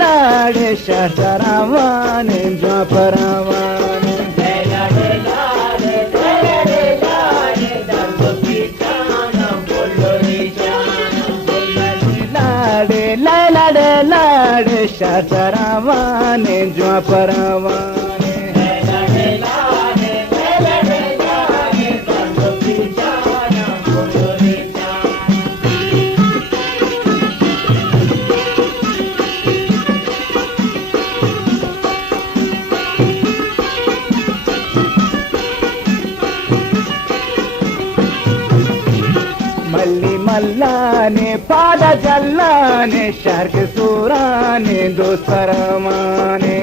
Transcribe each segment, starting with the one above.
Lailade Shastaraman Japaraman Lailade Shastaraman Japaraman मल्लाने पादा जल्लाने shark सूराने दोस्त परमाने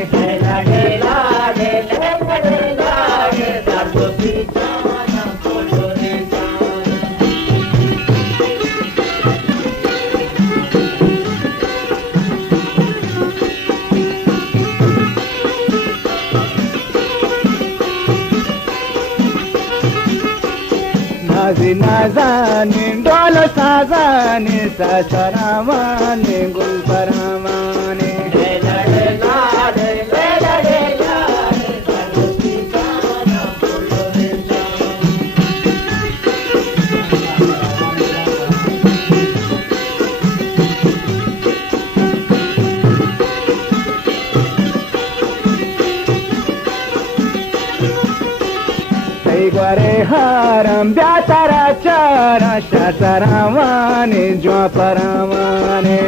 नाज़ाने डोल साज़ाने ससरामाने गुल परमाने Gware haram byatara chara shataramane jwaparamane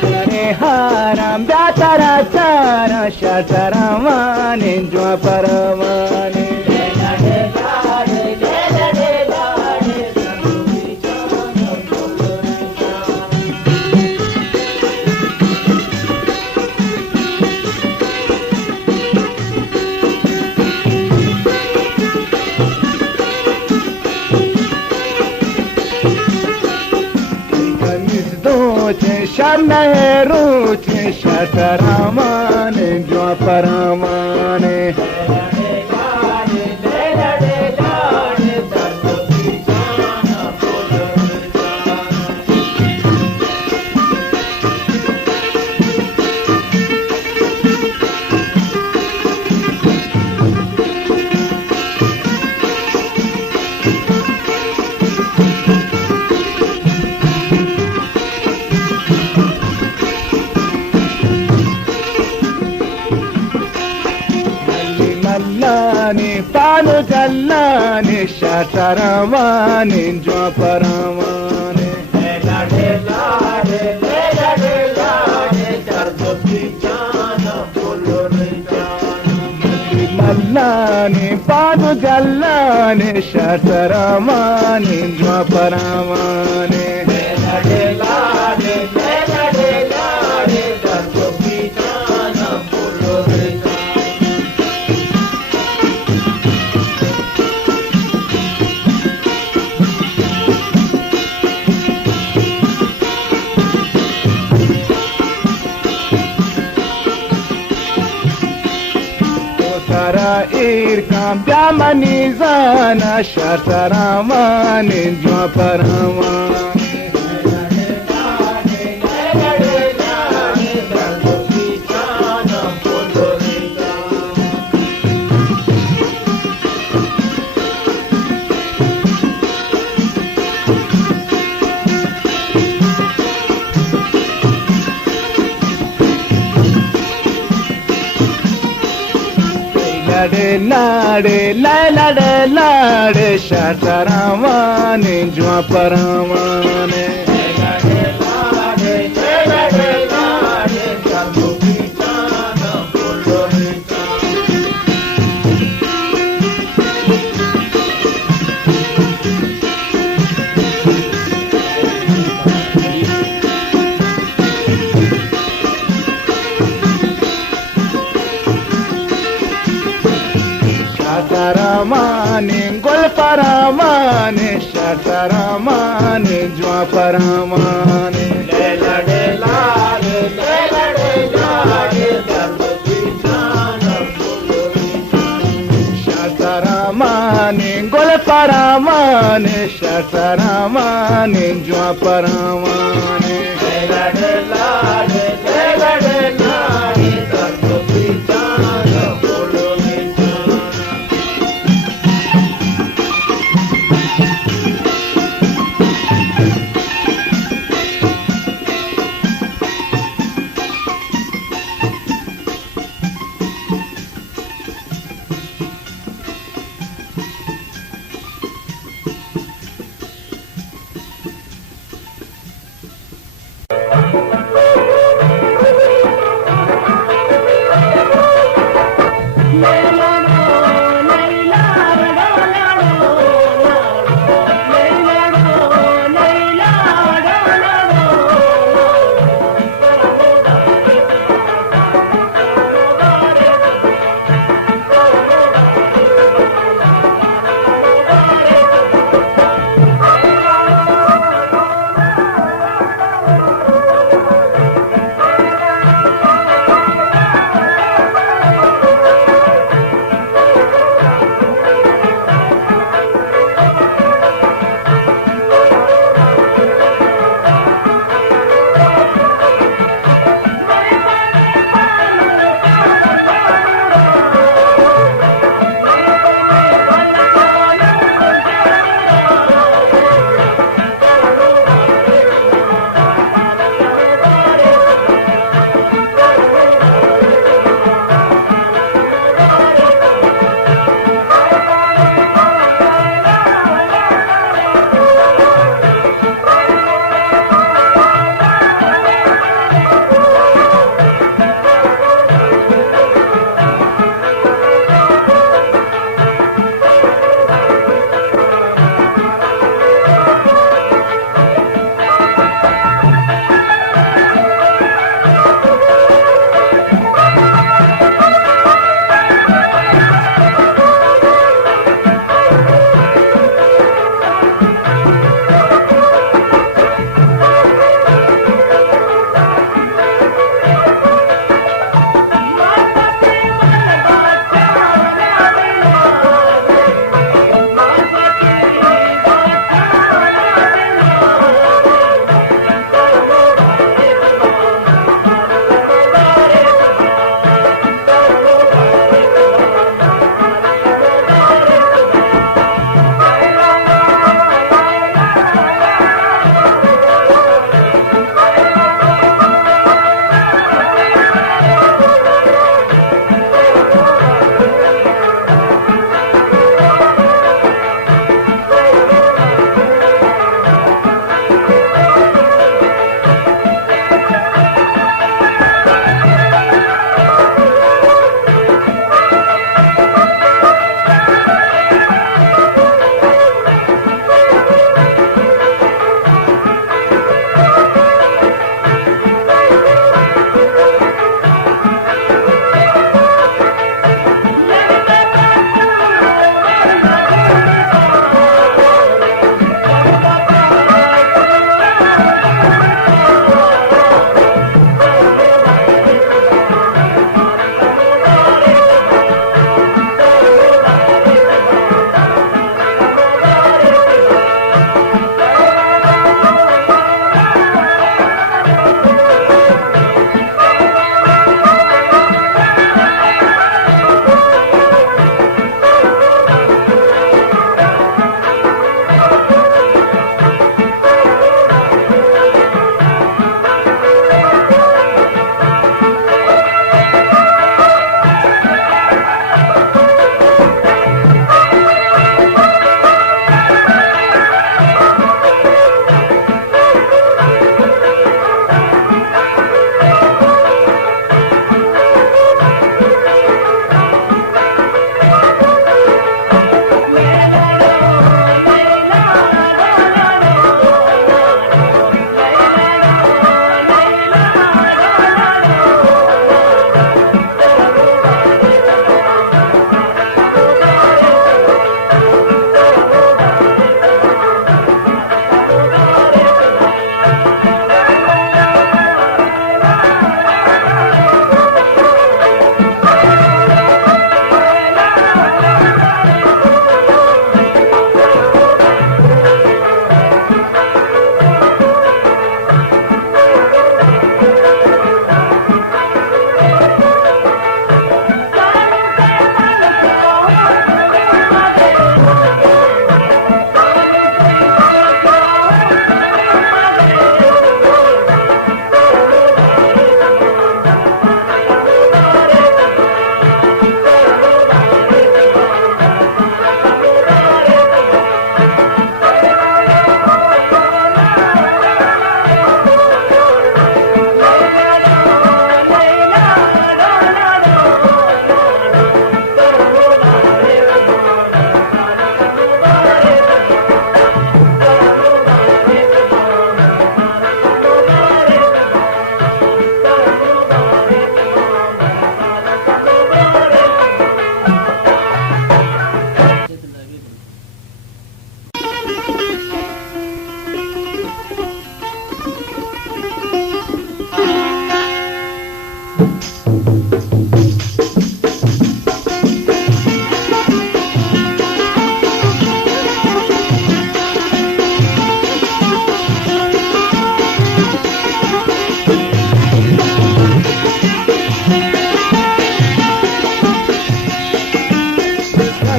Gware haram byatara chara shataramane jwaparamane Shamne ruche shataramane jwaparamane Palo jallane shataramane jwaparamane mallane palo jallane shataramane jwaparamane Irkam Yamanizana Shataramane Jwaparamane Lade shataramane jwaparamane Shataramane gol paramane shataramane jwa paramane lela lela lela lela shataramane gol paramane shataramane jwa paramane lela lela lela lela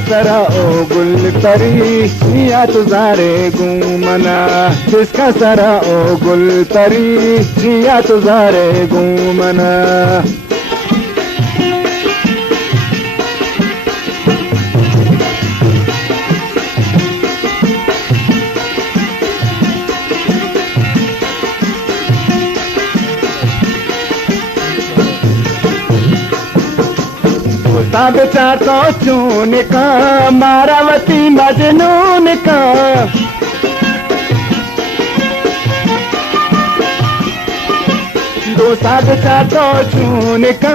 सरा ओ गुल परी या तुझारे घूमना, जिसका सरा ओ गुल परी या तुझारे घूमना। सब चाटो चून का मारावती मजनून का, दो सब चाटो चून का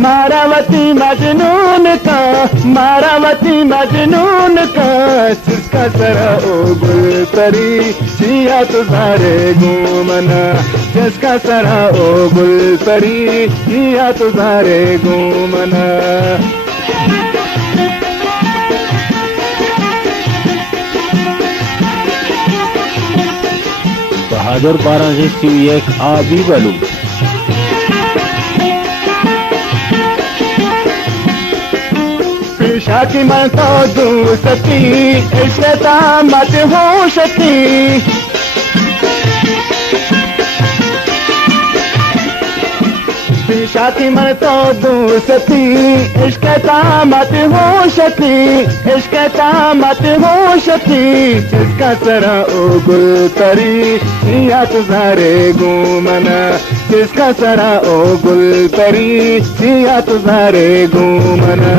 मारावती मजनून का, मारावती मजनून का। जिसका सरा ओ गुल परी जिया तुझारे घूमना, जिसका सरा ओ गुल परी जिया तुझारे घूमना। बहादुर पारा से सी एक आबी बलू पेशा की मैं तो दूर सती ऐसे मत हो सकी, पेशा की मैं तो दूर सती इश्क मत हो सकी, इश्क मत हो सकी। जिसका सरा ओ गुल परी या तुझारे घूमना, जिसका सरा ओ गुल परी या तुझारे घूमना।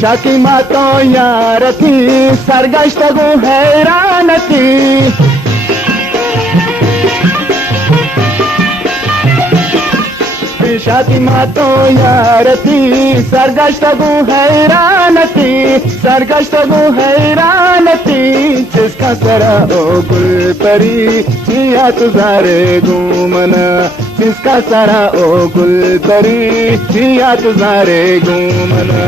शाकी मातो यार थी सरगश्तगु हैरान थी, शाकी मातो यार थी सरगश्तगु हैरान थी, सरगश्तगु हैरान थी। जिसका सरा ओ गुल परी जिया तुझारे घूमना, जिसका सरा ओ गुल परी जिया तुझारे घूमना।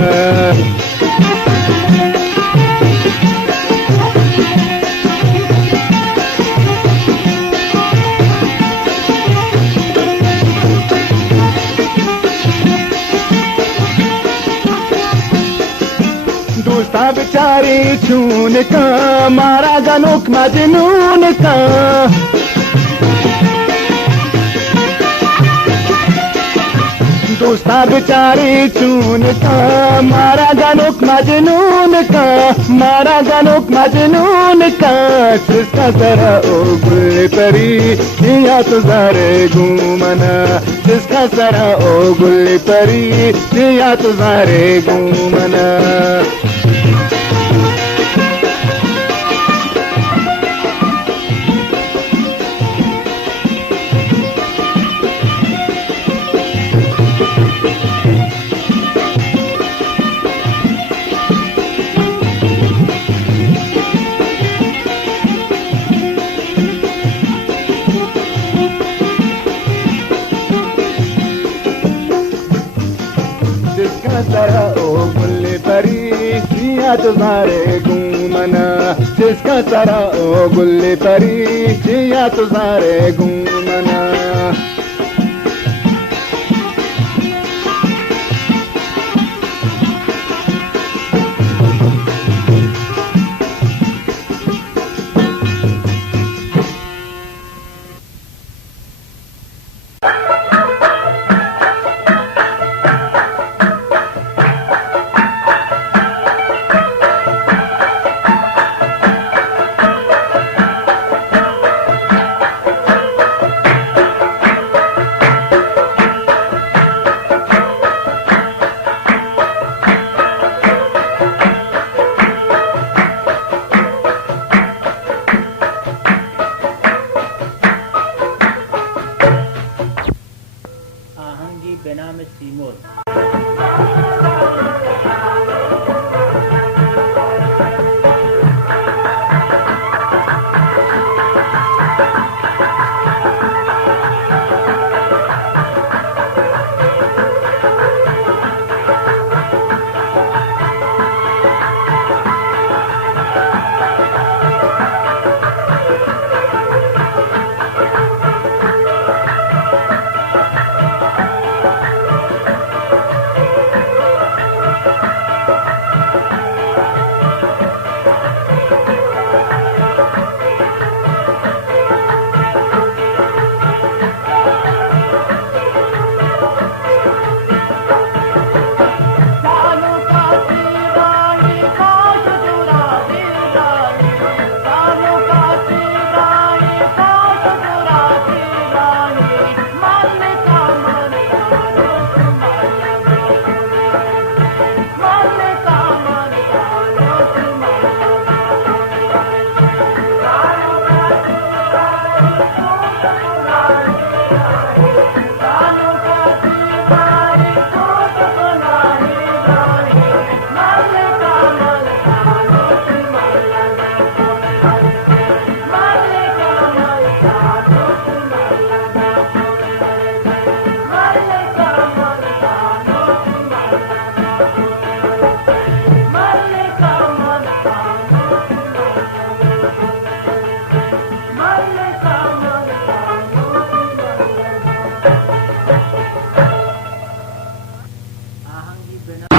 दोस्ता बेचारी चून का मारा गनुक मजनून का, दोस्ता बेचारी चून का मारा गनुक मजनून का, मारा गनुक मजनून का। जिसका सरा ओ गुल परी या तुझारे घूमना, जिसका सरा ओ गुल परी या तुझारे घूमना। जिसका सरा ओ गुल परी या तुझारे घूमना, जिसका सरा ओ गुल परी या तुझारे घूमना।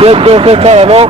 የት ዶክተር ነው